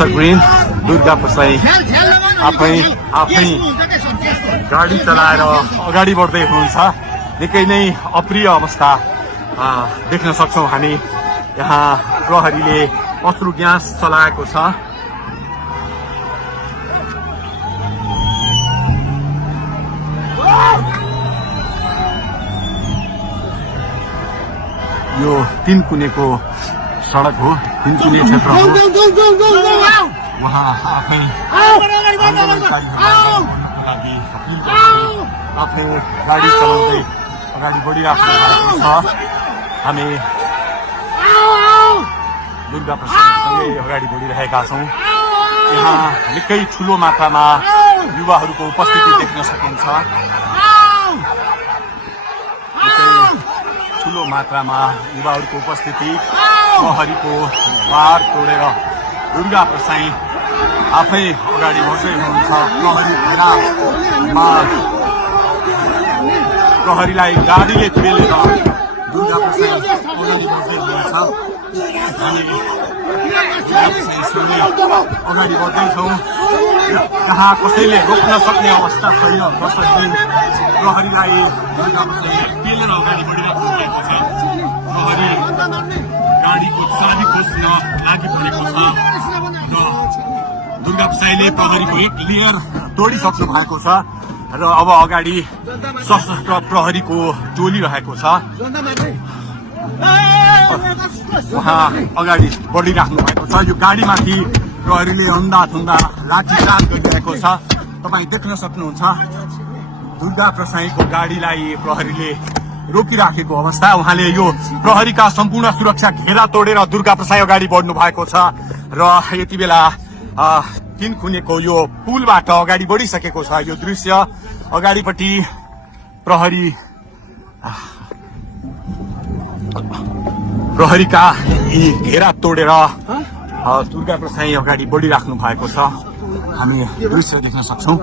दर्शकवृन्द दुर्गा प्रसाई आफै गाडी चलाएर अगाडि बढ्दै हुनुहुन्छ। निकै नै अप्रिय अवस्था देख्न सक्छौं हामी। यहाँ प्रहरीले अश्रु ग्यास चलाएको छ। यो तीनकुनेको सडक हो, तीनकुने क्षेत्र हो। उहाँ आफै आफै गाडी चलाउँदै अगाडि बढिराख्नु भएको छ। हामी दुर्गा प्रसादसँगै अगाडि बढिरहेका छौँ। यहाँ निकै ठुलो मात्रामा युवाहरूको उपस्थिति देख्न सकिन्छ। ठुलो मात्रामा युवाहरूको उपस्थिति, प्रहरीको बार तोडेर दुर्गा प्रसाई आफै अगाडि बढ्दै हुनुहुन्छ। प्रहरीलाई गाडीले पेलेर दुर्गा प्रसाई अगाडि बढ्दै हुनुहुन्छ। अगाडि बढ्दैछौँ। यहाँ कसैले रोक्न सक्ने अवस्था छैन। दर्शकवृन्द प्रहरीलाई दुर्गा प्रसाई पेलेर अगाडि बढिरहेको भएको छ। प्रहरी गाडीको चाबी खोज्न लागि परेको छ र दुर्गा प्रसाईले प्रहरीको एक लेयर तोडिसक्नु भएको छ र अब अगाडि सशस्त्र प्रहरीको टोली रहेको छ। उहाँ अगाडि बढिराख्नु भएको छ। यो गाडीमाथि प्रहरीले अन्धाधुन्दा लाठीचार्ज गरिरहेको छ। तपाईँ देख्न सक्नुहुन्छ दुर्गा प्रसाईको गाडीलाई प्रहरीले रोकिराखेको अवस्था। उहाँले यो प्रहरीका सम्पूर्ण सुरक्षा घेरा तोडेर दुर्गा प्रसाई अगाडि बढ्नु भएको छ र यति बेला तीनकुनेको यो पुलबाट अगाडि बढिसकेको छ। यो दृश्य अगाडिपट्टि प्रहरीका यी घेरा तोडेर दुर्गा प्रसाई अगाडि बढिराख्नु भएको छ। हामी दृश्य देख्न सक्छौं।